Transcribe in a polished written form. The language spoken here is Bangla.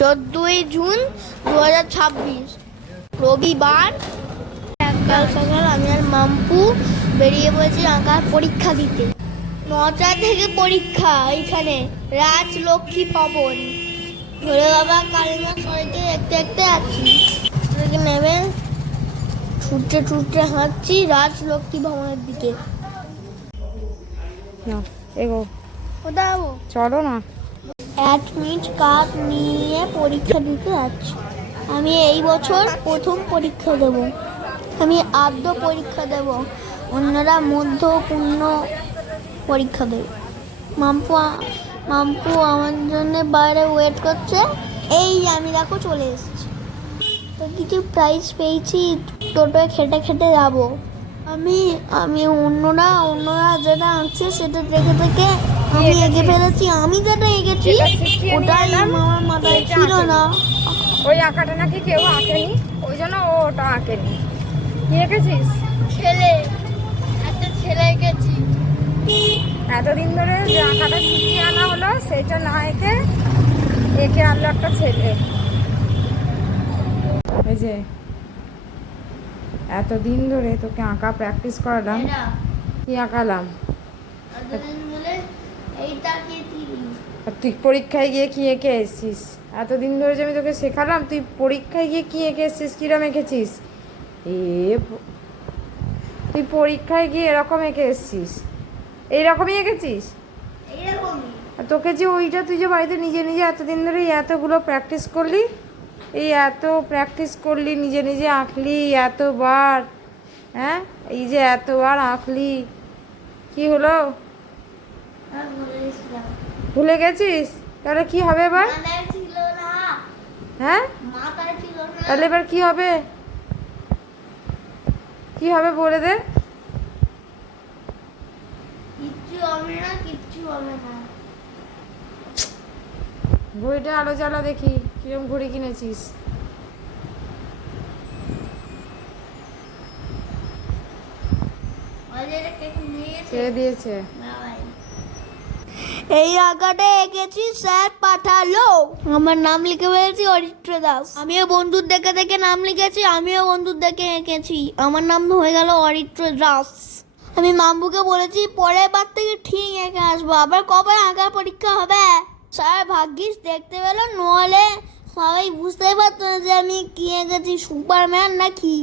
14ই জুন 2026 রবিবার। সকাল সকাল আমি আর মাম্পু বেরিয়ে পড়েছি আঁকার পরীক্ষা দিতে। 9টা থেকে পরীক্ষা এইখানে রাজলক্ষ্মী ভবন। ভোলে বাবা কালিমা সবাইকে দেখতে দেখতে আছি নেমে ছুটতে ছুটতে হাঁটছি রাজলক্ষ্মী ভবনের দিকে। এগো কোথাও চলো না। অ্যাডমিট কার্ড নিয়ে পরীক্ষা দিতে যাচ্ছি। আমি এই বছর প্রথম পরীক্ষা দেব। আমি আদ্য পরীক্ষা দেব, অন্যরা মধ্যপূর্ণ পরীক্ষা দেবে। মাম্পু আমার জন্য বাইরে ওয়েট করছে। এই আমি দেখো চলে এসেছি। তো কিছু প্রাইজ পেয়েছি, টোটোয় খেটে খেটে যাবো। আমি অন্যরা যেটা আঁকছে সেটা দেখে দেখে আমি এঁকে ফেলেছি। আমি যেটা এঁকেছি ওটাই আমার মাথায় ছিল না। ওই আঁকাটা নাকি কেউ আঁকেনি, ওই জন্য ও ওটা আঁকেনি। কি এঁকেছিস? একটা ছেলে এঁকেছি। এতদিন ধরে যে আঁকাটা শিখিয়ে আনা হলো সেটা না এঁকে আনলো একটা ছেলে। এই যে এতদিন ধরে তোকে আঁকা প্র্যাকটিস করালাম, কি আঁকালাম? আর তুই পরীক্ষায় গিয়ে কি এঁকে এসেছিস? এতদিন ধরে যে আমি তোকে শেখালাম, তুই পরীক্ষায় গিয়ে কি এঁকে এসেছিস? কিরম এঁকেছিস? তুই পরীক্ষায় গিয়ে এরকম এঁকে এসেছিস? এইরকমই এঁকেছিস? আর তোকে যে ওইটা তুই যে বাড়িতে নিজে নিজে এতদিন ধরে এতগুলো প্র্যাকটিস করলি, এই এত প্র্যাকটিস করলি, নিজে নিজে আঁকলি এতবার, হ্যাঁ এই যে এতবার আঁকলি, কি হলো? ভুলে গেছিস? তাহলে কি হবে এবার? হ্যাঁ তাহলে এবার কি হবে? কি হবে বলে দে। ঘড়িটা আলো জ্বালা দেখি, কিরম ঘড়ি কিনেছিস? কে দিয়েছে? এই আঁকাটা এঁকেছি, স্যার পাঠালো। আমার নাম লিখে ফেলেছি অরিত্র দাস। আমিও বন্ধুর দেখে দেখে নাম লিখেছি, আমিও বন্ধুর দেখে এঁকেছি। আমার নাম হয়ে গেল অরিত্র দাস। আমি মাম্বুকে বলেছি পরের বার থেকে ঠিক এঁকে আসবো। আবার কবে আঁকার পরীক্ষা হবে? স্যার ভাগ্যিস দেখতে পেলো, নহলে সবাই বুঝতেই পারতো না যে আমি কি এঁকেছি, সুপারম্যান নাকি।